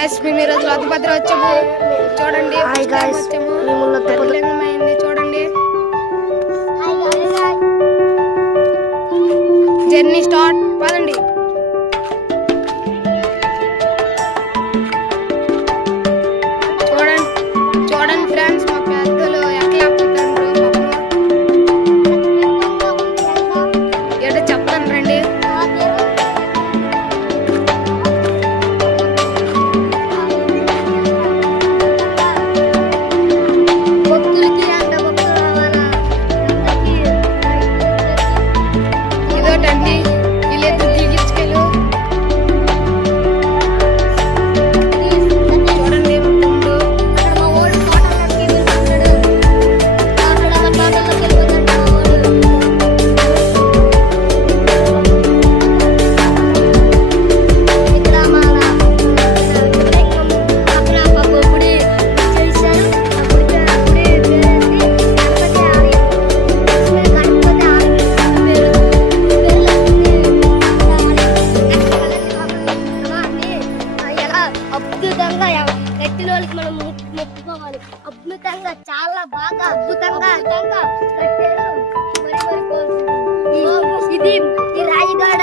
Guys మేము ఈరోజు లోతుభద్ర వచ్చాము చూడండి. వచ్చాము అయింది చూడండి. జర్నీ స్టార్ట్ పదండి. చూడండి చూడండి ఫ్రెండ్స్ మా పెద్దలు ఎట్లా ఆపుతారు ఏదో చెప్తాను రండి. ఇదోటండి వీళ్ళిద్దరు దిగించుకెళ్ళు చూడండి ముందు అద్భుతంగా కట్టిన వాళ్ళకి మనం మొక్కుకోవాలి. అద్భుతంగా చాలా బాగా అద్భుతంగా కట్టారు. మరి ఇది ఈ రాయిగాడ